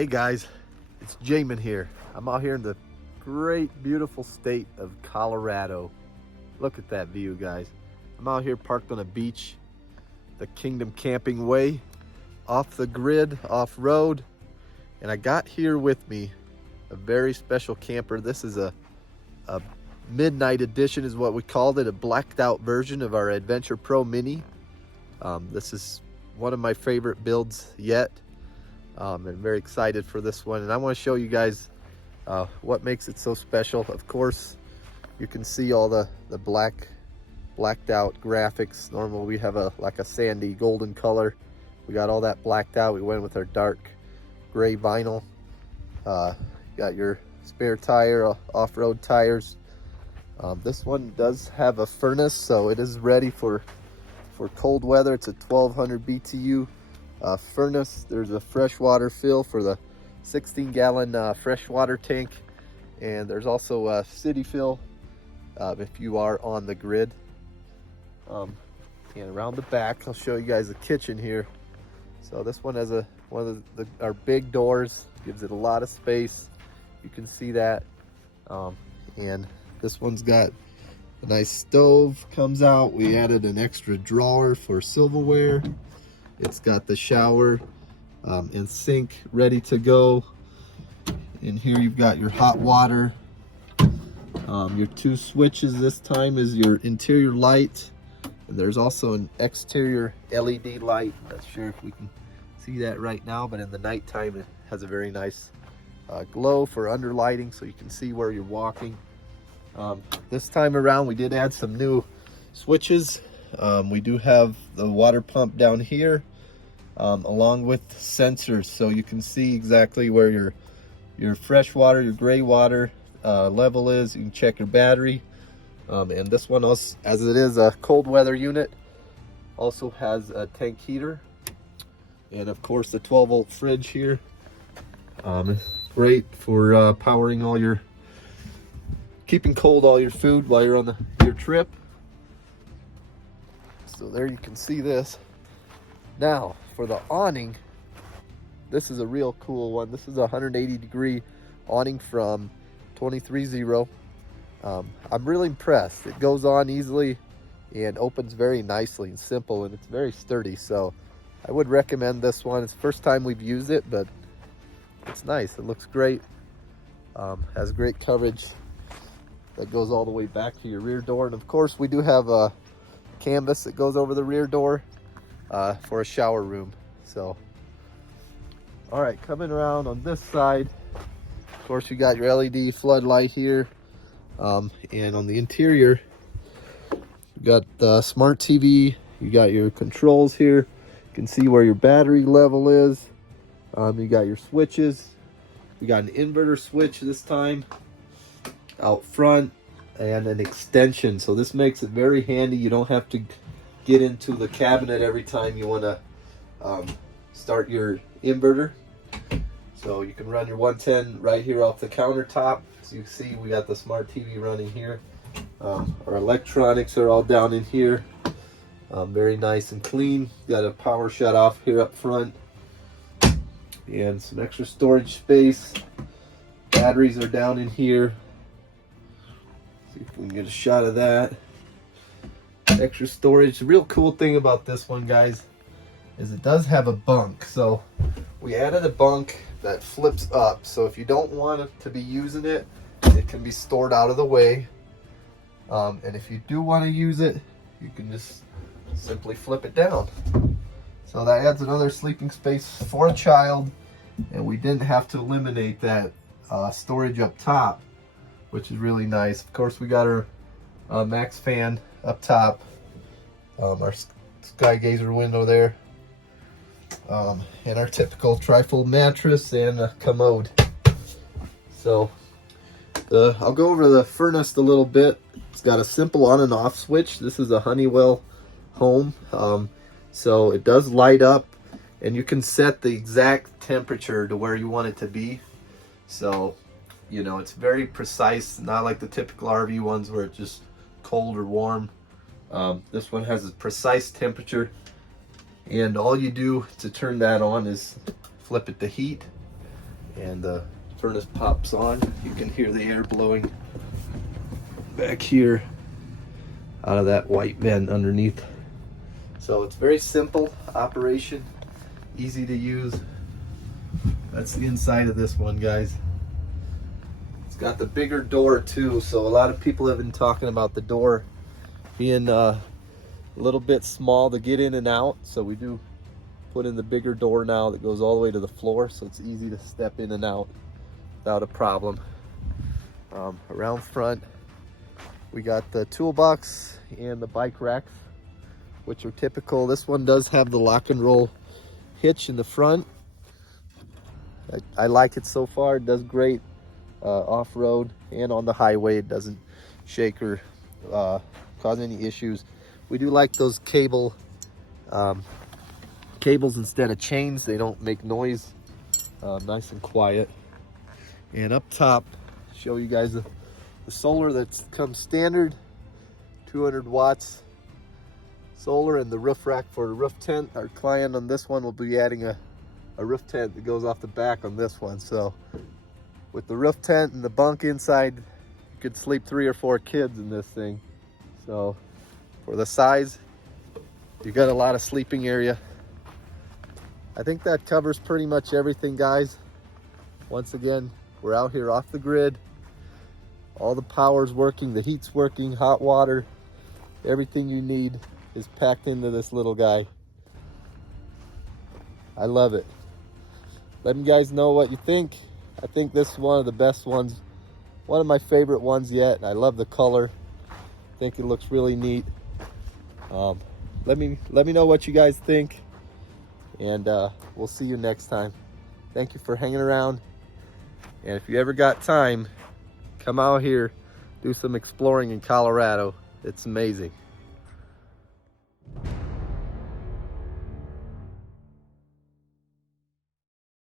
Hey guys, it's Jamin here. I'm out here in the great, beautiful state of Colorado. Look at that view, guys. I'm out here parked on a beach, the Kingdom Camping Way, off the grid, off-road, and I got here with me a very special camper. This is a midnight edition is what we called it, a blacked out version of our Adventure Pro Mini. This is one of my favorite builds yet. I'm very excited for this one, and I want to show you guys what makes it so special. Of course, you can see all the blacked out graphics. Normally we have like a sandy golden color. We got all that blacked out. We went with our dark gray vinyl. Got your spare tire, off-road tires. This one does have a furnace, so it is ready for cold weather. It's a 1200 BTU furnace. There's a freshwater fill for the 16-gallon freshwater tank, and there's also a city fill if you are on the grid. And around the back, I'll show you guys the kitchen here. So this one has one of our big doors, gives it a lot of space. You can see that. And this one's got a nice stove, comes out. We added an extra drawer for silverware. It's got the shower and sink ready to go. And here you've got your hot water. Your two switches this time is your interior light. And there's also an exterior LED light. Not sure if we can see that right now, but in the nighttime it has a very nice glow for underlighting, so you can see where you're walking. This time around we did add some new switches. We do have the water pump down here, along with sensors, so you can see exactly where your fresh water, your gray water level is. You can check your battery. And this one, also, as it is a cold weather unit, also has a tank heater, and of course the 12-volt fridge here. Great for powering all your, keeping cold all your food while you're on your trip. So there you can see this. Now for the awning, this is a real cool one. This is a 180-degree awning from 23-0. I'm really impressed. It goes on easily and opens very nicely and simple, and it's very sturdy, so I would recommend this one. It's the first time we've used it, but it's nice. It looks great. Has great coverage that goes all the way back to your rear door. And of course we do have a canvas that goes over the rear door for a shower room. So all right, coming around on this side, of course you got your LED floodlight here. And on the interior, you got the smart TV. You got your controls here. You can see where your battery level is. You got your switches. We got an inverter switch this time out front, and an extension. So this makes it very handy. You don't have to get into the cabinet every time you want to start your inverter. So you can run your 110 right here off the countertop. So you see we got the smart TV running here. Our electronics are all down in here. Very nice and clean. Got a power shut off here up front. And some extra storage space. Batteries are down in here. See if we can get a shot of that. Extra storage. The real cool thing about this one, guys, is it does have a bunk. So we added a bunk that flips up, so if you don't want to be using it, it can be stored out of the way. And if you do want to use it, you can just simply flip it down. So that adds another sleeping space for a child, and we didn't have to eliminate that storage up top, which is really nice. Of course, we got our max fan up top, our sky gazer window there, and our typical trifold mattress and a commode. So I'll go over the furnace a little bit. It's got a simple on and off switch. This is a Honeywell Home, so it does light up, and you can set the exact temperature to where you want it to be. So you know, it's very precise, not like the typical RV ones where it's just cold or warm. This one has a precise temperature, and all you do to turn that on is flip it to heat, and the furnace pops on. You can hear the air blowing back here out of that white vent underneath. So it's very simple operation, easy to use. That's the inside of this one, guys. It's got the bigger door too, so a lot of people have been talking about the door being a little bit small to get in and out. So we do put in the bigger door now that goes all the way to the floor, so it's easy to step in and out without a problem. Around front, we got the toolbox and the bike racks, which are typical. This one does have the lock and roll hitch in the front. I like it so far. It does great off-road and on the highway. It doesn't shake or cause any issues. We do like those cables instead of chains. They don't make noise. Nice and quiet. And up top, show you guys the solar that comes standard, 200 watts solar, and the roof rack for the roof tent. Our client on this one will be adding a roof tent that goes off the back on this one. So with the roof tent and the bunk inside, you could sleep 3 or 4 kids in this thing. So for the size, you got a lot of sleeping area. I think that covers pretty much everything, guys. Once again, we're out here off the grid. All the power's working, the heat's working, hot water, everything you need is packed into this little guy. I love it. Let me guys know what you think. I think this is one of the best ones, one of my favorite ones yet. I love the color. I think it looks really neat. Let me know what you guys think, and we'll see you next time. Thank you for hanging around, and if you ever got time, come out here, do some exploring in Colorado. It's amazing.